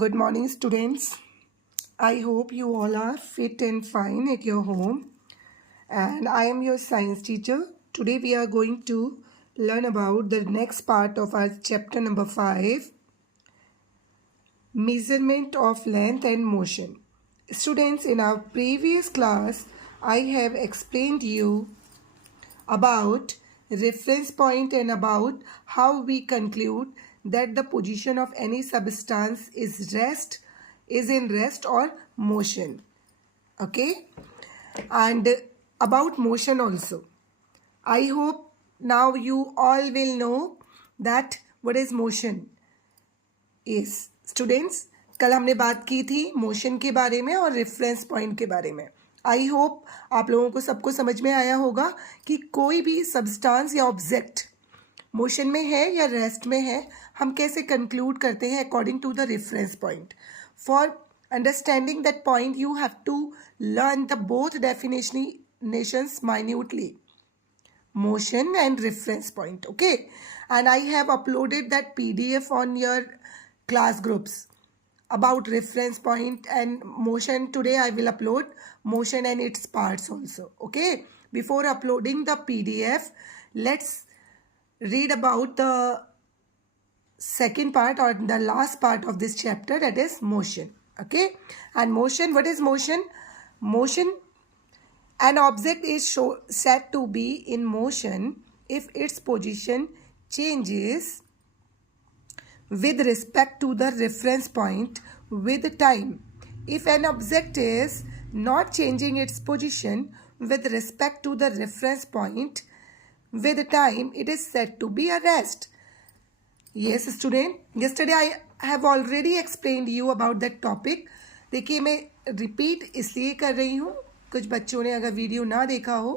Good morning, students. I hope you all are fit and fine at your home. And I am your science teacher. Today we are going to learn about the next part of our chapter number 5, measurement of length and motion. Students, in our previous class, I have explained you about reference point and about how we conclude that the position of any substance is in rest or motion. Okay, and about motion also. I hope now you all will know that what is motion is. Students, कल हमने बात की थी मोशन के बारे में और reference point के बारे में. आई होप आप लोगों को सबको समझ में आया होगा कि कोई भी सब्सटेंस या ऑब्जेक्ट मोशन में है या रेस्ट में है, हम कैसे कंक्लूड करते हैं according to the reference point. For understanding that point you have to learn the both definitions minutely, motion and reference point. Okay, and I have uploaded that PDF on your class groups about reference point and motion. Today I will upload motion and its parts also. Okay, before uploading the PDF, let's read about the second part or the last part of this chapter, that is motion. Okay, and motion, what is motion? Motion, an object is said to be in motion if its position changes with respect to the reference point with time. If an object is not changing its position with respect to the reference point with time, it is said to be a rest. Yes, student, yesterday I have already explained you about that topic. देखिए मैं रिपीट इसलिए कर रही हूँ, कुछ बच्चों ने अगर वीडियो ना देखा हो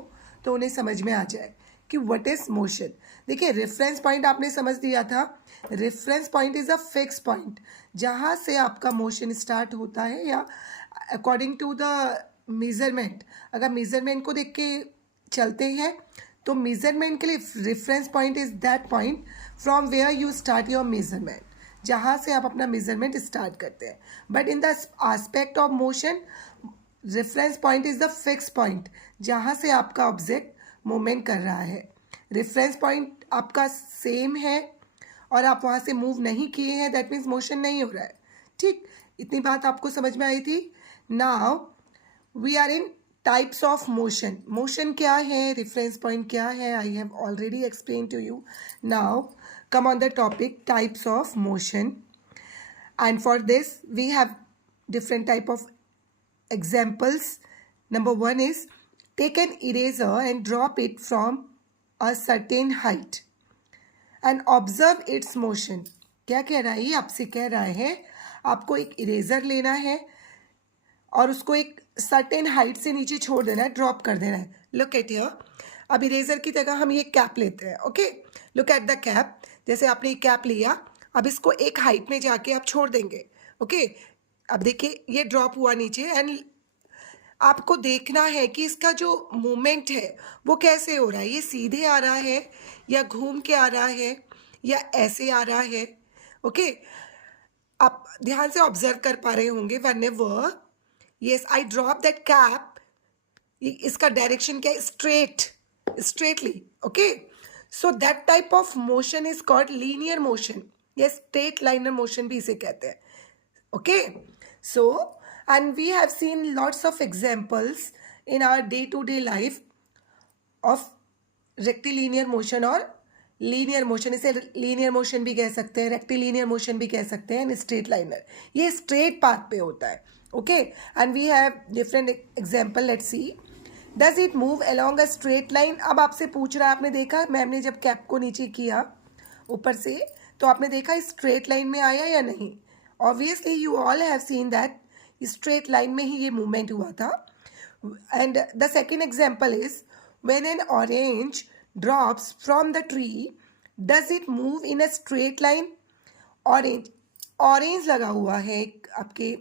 तो उन्हें समझ में आ जाए कि व्हाट इज मोशन. देखिए रेफरेंस पॉइंट आपने समझ लिया था. Reference point is a fix point जहाँ से आपका मोशन स्टार्ट होता है या अकॉर्डिंग टू द मेजरमेंट. अगर मेजरमेंट को देख के चलते हैं तो मेजरमेंट के लिए reference point is that point from where you start your measurement, जहाँ से आप अपना मेजरमेंट स्टार्ट करते हैं. But in the aspect of motion, reference point is the fix point जहाँ से आपका ऑब्जेक्ट मूवमेंट कर रहा है. रेफरेंस पॉइंट आपका सेम है और आप वहाँ से मूव नहीं किए हैं, दैट मीन्स मोशन नहीं हो रहा है. ठीक, इतनी बात आपको समझ में आई थी. Now we are in types of motion. Motion क्या है, रेफरेंस पॉइंट क्या है, I have already explain to you. Now come on the topic types of motion, and for this we have different type of examples. Number one is take an eraser and drop it from a certain height and observe its motion. क्या कह रहा है ये, आपसे कह रहा है आपको एक इरेजर लेना है और उसको एक सर्टेन हाइट से नीचे छोड़ देना है, ड्रॉप कर देना है. Look at here. अब इरेजर की जगह हम ये कैप लेते हैं. Okay, look at the cap. जैसे आपने ये कैप लिया, अब इसको एक हाइट में जाके आप छोड़ देंगे. ओके, अब देखिए ये ड्रॉप हुआ नीचे एंड आपको देखना है कि इसका जो मूवमेंट है वो कैसे हो रहा है. ये सीधे आ रहा है या घूम के आ रहा है या ऐसे आ रहा है. ओके, आप ध्यान से ऑब्जर्व कर पा रहे होंगे. Whenever yes I drop that cap, इसका डायरेक्शन क्या है, straightly. Okay, so that type of motion is called linear motion. Yes, straight liner motion भी इसे कहते हैं. Okay, so and we have seen lots of examples in our day-to-day life of rectilinear motion और linear motion. इसे linear motion भी कह सकते हैं, rectilinear motion भी कह सकते हैं, and straight liner. ये straight path पे होता है. Okay, and we have different example. Let's see. Does it move along a straight line? अब आपसे पूछ रहा है, आपने देखा मैम ने जब कैप को नीचे किया ऊपर से तो आपने देखा स्ट्रेट लाइन में आया या नहीं. Obviously you all have seen that straight line में ही ये मूवमेंट हुआ था. And the second example is when an orange drops from the tree does it move in a straight line. Orange लगा हुआ है आपके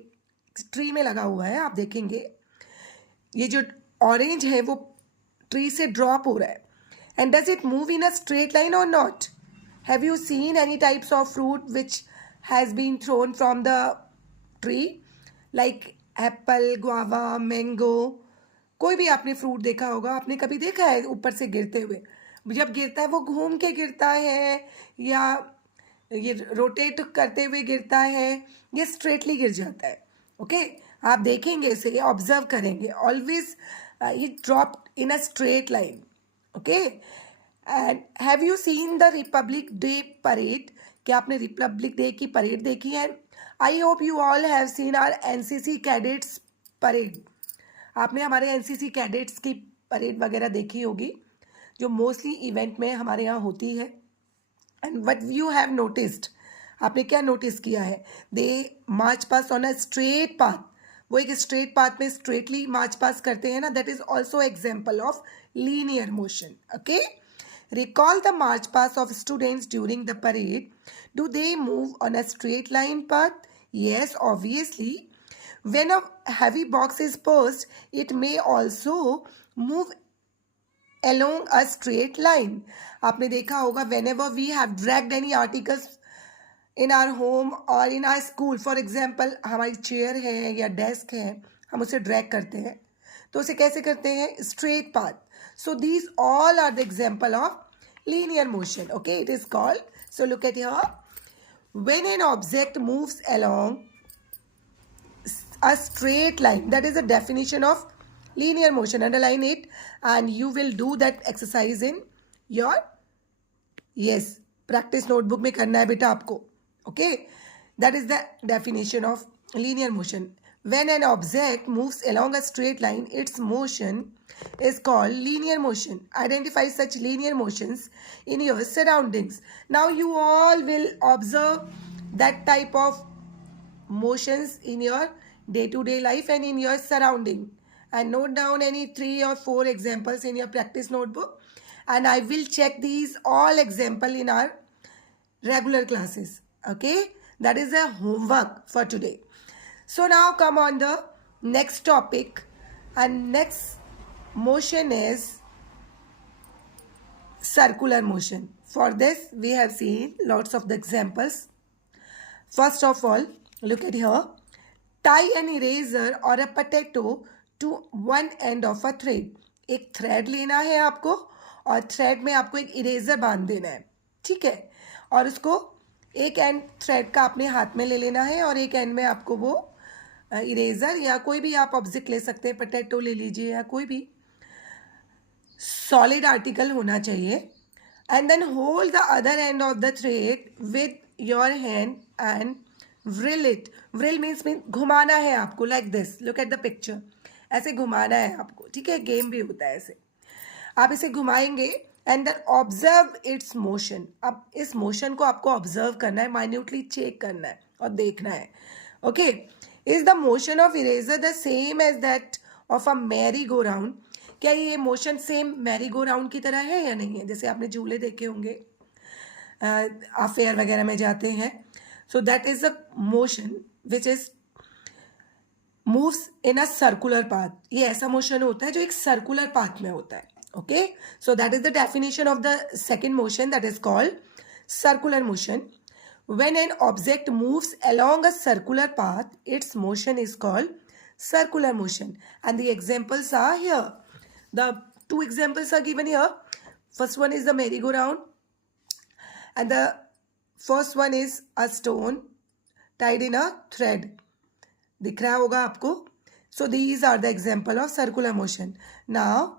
ट्री में लगा हुआ है, आप देखेंगे ये जो ऑरेंज है वो ट्री से ड्रॉप हो रहा है. And does it move in a straight line और not. Have you seen any types of fruit which has been thrown from the tree like apple, guava, mango, कोई भी आपने फ्रूट देखा होगा, आपने कभी देखा है ऊपर से गिरते हुए? जब गिरता है वो घूम के गिरता है या ये रोटेट करते हुए गिरता है, ये स्ट्रेटली गिर जाता है। ओके, आप देखेंगे इसे, ऑब्जर्व करेंगे, ऑलवेज ये drop in a straight line. Okay, and have you seen the Republic Day parade? क्या आपने रिपब्लिक डे की परेड देखी है? I hope you all have seen our NCC cadets parade. आपने हमारे एनसीसी कैडेट्स की परेड वगैरह देखी होगी, जो मोस्टली इवेंट में हमारे यहाँ होती है। And what you have noticed, आपने क्या नोटिस किया है? They march past on a straight path, वो एक स्ट्रेट पाथ में स्ट्रेटली मार्च पास करते हैं ना, that is also example of linear motion. Okay, recall the march pass of students during the parade. Do they move on a straight line path? Yes, obviously. When a heavy box is posed, it may also move along a straight line. आपने देखा होगा, whenever we have dragged any articles in our home or in our school, for example, हमारी चेयर है या डेस्क है, हम उसे ड्रैग करते हैं, तो उसे कैसे करते हैं? Straight path. So these all are the example of linear motion. Okay, it is called. So look at here. When an object moves along a straight line, that is the definition of linear motion. Underline it, and you will do that exercise in your practice notebook में करना है बेटा आपको. Okay, that is the definition of linear motion. When an object moves along a straight line, its motion is called linear motion. Identify such linear motions in your surroundings. Now you all will observe that type of motions in your day-to-day life and in your surrounding, and note down any 3 or 4 examples in your practice notebook, and I will check these all example in our regular classes. Okay, that is a homework for today. So now come on the next topic, and next motion is circular motion. For this we have seen lots of the examples. First of all, look at here. Tie an eraser or a potato to one end of a thread. एक थ्रेड लेना है आपको, और थ्रेड में आपको एक इरेजर बांध देना है, ठीक है, और उसको एक एंड थ्रेड का अपने हाथ में ले लेना है, और एक एंड में आपको वो इरेजर या कोई भी आप ऑब्जेक्ट ले सकते हैं, पोटैटो ले लीजिए या कोई भी सॉलिड आर्टिकल होना चाहिए. And then hold the other end of the thread with your hand and whirl it. Whirl means घुमाना है आपको, like this. Look at the picture. ऐसे घुमाना है आपको, ठीक है, गेम भी होता है ऐसे. आप इसे घुमाएंगे and then observe its motion. अब इस मोशन को आपको ऑब्जर्व करना है, माइन्यूटली चेक करना है और देखना है. Okay, is the motion of eraser the same as that of a merry go round? क्या ये motion same merry go round की तरह है या नहीं है? जैसे आपने झूले देखे होंगे, आप फेयर वगैरह में जाते हैं. So that is the motion which is moves in a circular path. ये ऐसा मोशन होता है जो एक सर्कुलर पाथ में होता है. Okay, so that is the definition of the second motion, that is called circular motion. When an object moves along a circular path, its motion is called circular motion. And the examples are here. The 2 examples are given here. First one is the merry-go-round, and the first one is a stone tied in a thread. दिख रहा होगा आपको. So these are the example of circular motion. Now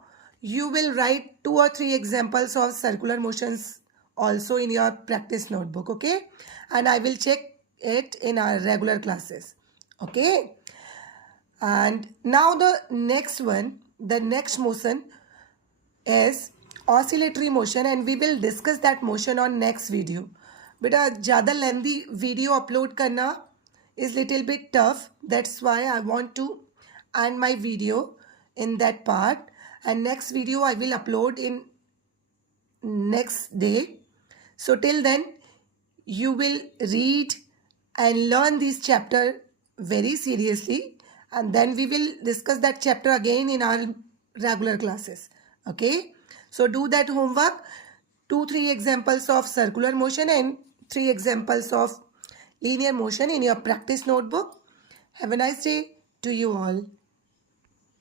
you will write 2 or 3 examples of circular motions also in your practice notebook. Okay, and I will check it in our regular classes. Okay, and now the next one, the next motion is oscillatory motion, and we will discuss that motion on next video. बेटा ज़्यादा lengthy video upload करना is little bit tough. That's why I want to end my video in that part, and next video I will upload in next day. So till then you will read and learn this chapter very seriously, and then we will discuss that chapter again in our regular classes. Okay, so do that homework. 2-3 examples of circular motion and 3 examples of linear motion in your practice notebook, Have a nice day to you all.